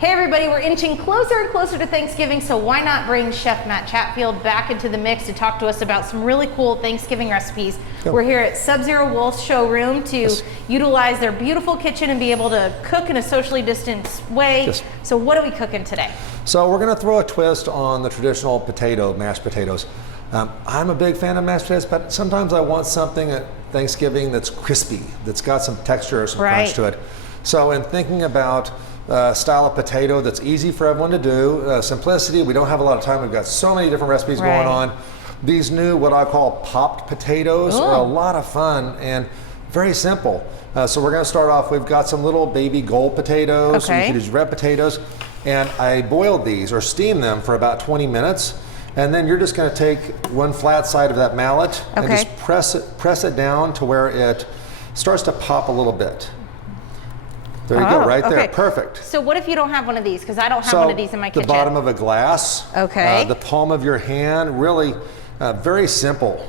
Hey everybody, we're inching closer and closer to Thanksgiving, so why not bring Chef Matt Chatfield back into the mix to talk to us about some really cool Thanksgiving recipes. Yep. We're here at Sub-Zero Wolf's showroom to utilize their beautiful kitchen and be able to cook in a socially distanced way. Yes. So what are we cooking today? So we're gonna throw a twist on the traditional mashed potatoes. I'm a big fan of mashed potatoes, but sometimes I want something at Thanksgiving that's crispy, that's got some texture or some crunch to it. So in thinking about style of potato that's easy for everyone to do, simplicity, we don't have a lot of time, we've got so many different recipes going on. These new, what I call popped potatoes, are a lot of fun and very simple. So we're gonna start off, we've got some little baby gold potatoes, so you can use red potatoes, and I boiled these or steamed them for about 20 minutes. And then you're just gonna take one flat side of that mallet and just press it down to where it starts to pop a little bit. There you go, right there, perfect. So what if you don't have one of these? Because I don't have one of these in my kitchen. The bottom of a glass, the palm of your hand, really very simple.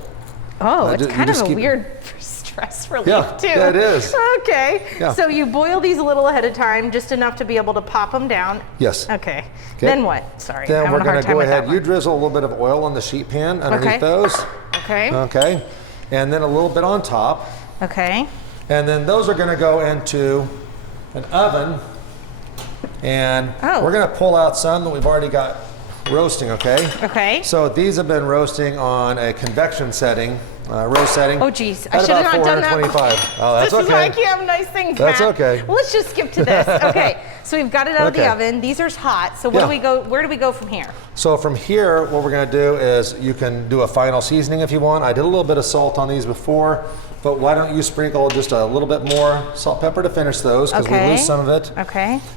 Oh, it's kind of a weird stress relief too. Yeah, it is. Okay, so you boil these a little ahead of time, just enough to be able to pop them down. Yes. Okay, then what? Sorry, then we're gonna go ahead, you drizzle a little bit of oil on the sheet pan underneath those. Okay, and then a little bit on top. Okay. And then those are gonna go into an oven, and we're gonna pull out some that we've already got roasting, okay? So these have been roasting on a convection setting, roast setting. Oh geez, I should have not done that. Oh, that's this is why I can't have nice things, Matt. That's okay. Well, let's just skip to this. Okay, so we've got it out of the oven. These are hot, so where do we go from here? So from here, what we're gonna do is you can do a final seasoning if you want. I did a little bit of salt on these before, but why don't you sprinkle just a little bit more salt, pepper to finish those, because we lose some of it.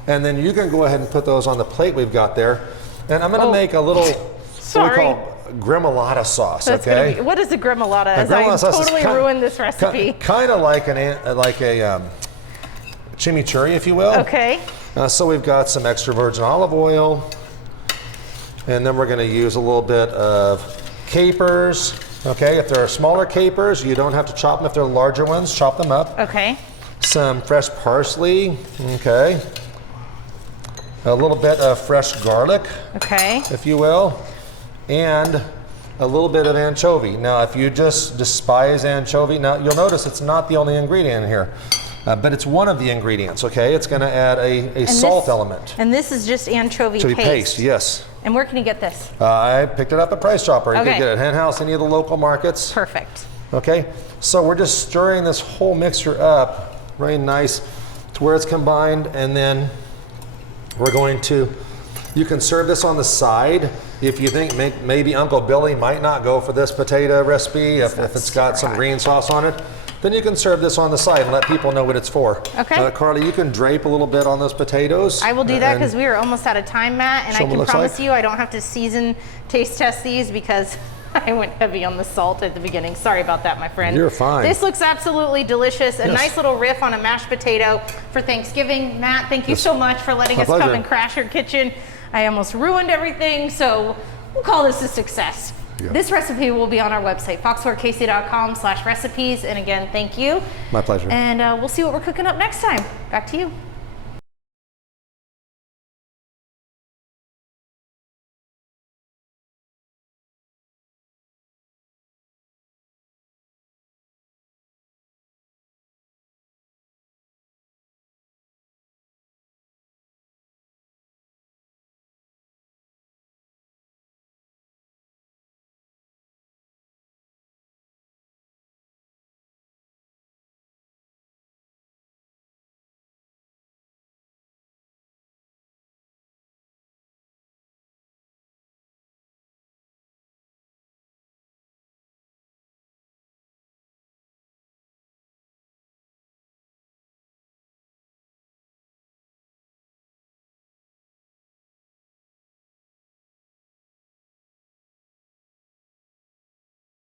And then you can go ahead and put those on the plate we've got there. And I'm gonna make a little, what we call Gremolata sauce, What is a Gremolata? As I totally ruined this recipe. Kind of like a chimichurri, if you will. So we've got some extra virgin olive oil, and then we're gonna use a little bit of capers. If there are smaller capers, you don't have to chop them. If they're larger ones, chop them up. Some fresh parsley, a little bit of fresh garlic, if you will, and a little bit of anchovy. Now, if you just despise anchovy, now you'll notice it's not the only ingredient in here, but it's one of the ingredients, It's gonna add a salt element. And this is just anchovy paste? Yes. And where can you get this? I picked it up at Price Chopper. You can get it at Hen House, any of the local markets. Perfect. So we're just stirring this whole mixture up, very nice, to where it's combined, and then we're going to, you can serve this on the side. If you think maybe Uncle Billy might not go for this potato recipe, if it's got some green sauce on it, then you can serve this on the side and let people know what it's for. Carly, you can drape a little bit on those potatoes. I will do that because we are almost out of time, Matt, and I can promise you I don't have to taste test these because I went heavy on the salt at the beginning. Sorry about that, my friend. You're fine. This looks absolutely delicious. A nice little riff on a mashed potato for Thanksgiving. Matt, thank you so much for letting us come and crash your kitchen. I almost ruined everything, so we'll call this a success. This recipe will be on our website, foxforkc.com/recipes. And again, thank you. My pleasure. And we'll see what we're cooking up next time. Back to you.